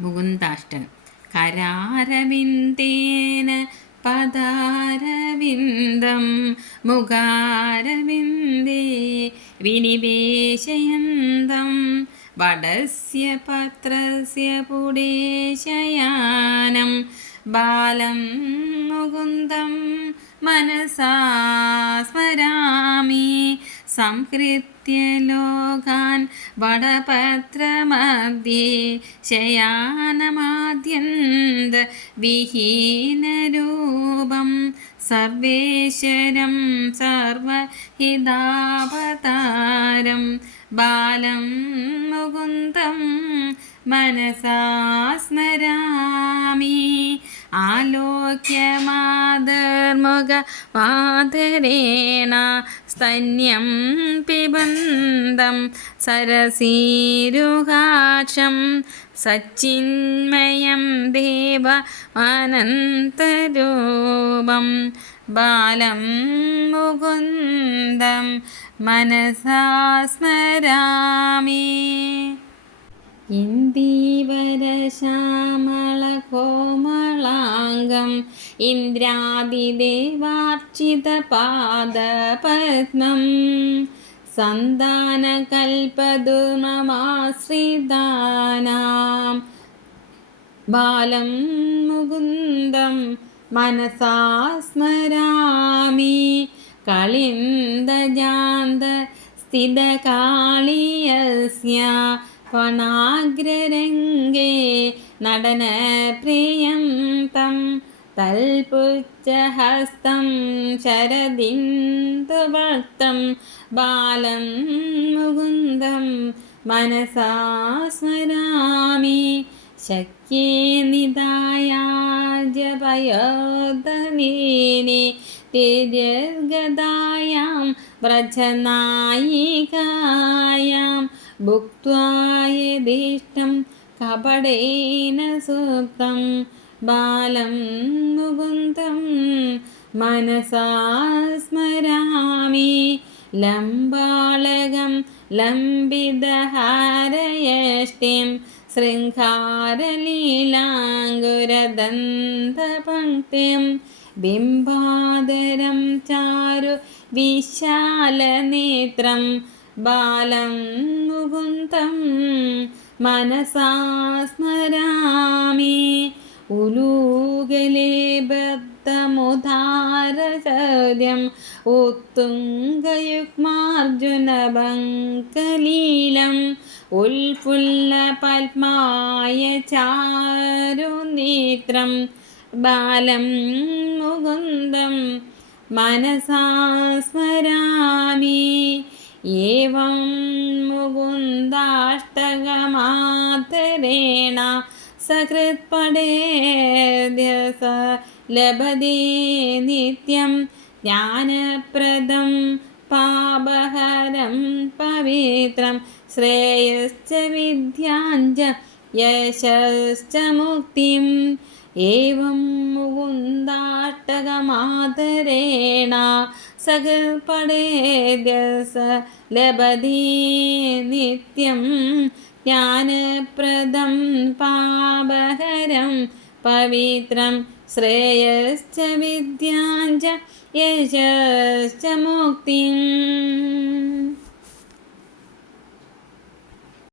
മുകുന്ദാഷ്ടൻ. കരാരവിന്ദേന പദാരവിന്ദം മുഖാരവിന്ദേ വിനിവേശയന്തം വടസ്യ പത്രസ്യ പുടേശയാനം ബാലം മുകുന്ദം മനസാ സ്മരാമി സംഹൃത്യ ലോകാൻ വടപത്രമധ്യേ ശയാനമാദ്യന്ത വിഹീനരൂപം സർവേശ്വരം സർവഹിതാവതാരം ബാലം മുകുന്ദം മനസാ സ്മരാമി ആലോക്യമാതർമുഖമാതരേണ സ്തന്യം പിബന്ധം സരസീരുഹാക്ഷം സച്ചിന്മയം ദേവ അനന്തരൂപം ബാലം മുകുന്ദം മനസാ സ്മരാമി. ഇന്ദീവരശ്യാമളകോമളാംഗം ഇന്ദ്രാദിദേവാർച്ചിതപാദപത്മം സന്താനകൽപതുമമാശ്രിതാനാം ബാലം മുകുന്ദം മനസാ സ്മരാമി കളിന്ദജാന്ത സ്ഥിതകാളിയസ്യ വണാഗ്രരംഗേ നടനപ്രിയം തം തൽപുച്ഛഹസ്തം ശരദിന്ദുഭക്തം ബാലം മുകുന്ദം മനസാ സ്മരാമി. ശക്യേ നിദായാജപയോധനീനി തിര്യഗതായാം വ്രജനായികായാം. ഭുക്വായദിഷ്ടം കപടേന സൂക്തം ബാലം മുകുന്ദം മനസാ സ്മരാമി. ലംബാളകം ലംബിതഹാരയഷ്ടിം ശൃംഖാരലീലാങ്കുരദന്തപങ്ക്തിം ബിംബാദരം ചാരു വിശാലനേത്രം ബാലം മുകുന്ദം മനസാ സ്മരാമി. ഉലൂകലേ ബദ്ധമുദാരചര്യം. ഉൽഫുല്ല ഉൽഫുല്ലപത്മായ ചാരുനേത്രം. ബാലം മുകുന്ദം മനസാ സ്മരാമി. ഏവം മുകുന്ദാഷ്ടകമാതരേണ സകൃത്പടേദ്യസ ലഭതേ നിത്യം ജ്ഞാനപ്രദം പാപഹരം പവിത്രം ശ്രേയശ്ച വിദ്യാഞ്ച യശശ്ച മുക്തിം ഏവം മുകുന്ദാട്ടകമാതരേണ സകൽപടേദ്യസ ലഭതീ നിത്യം ജ്ഞാനപ്രദം പാപഹരം പവിത്രം ശ്രേയശ്ച വിദ്യാഞ്ച യശശ്ച മുക്തിം.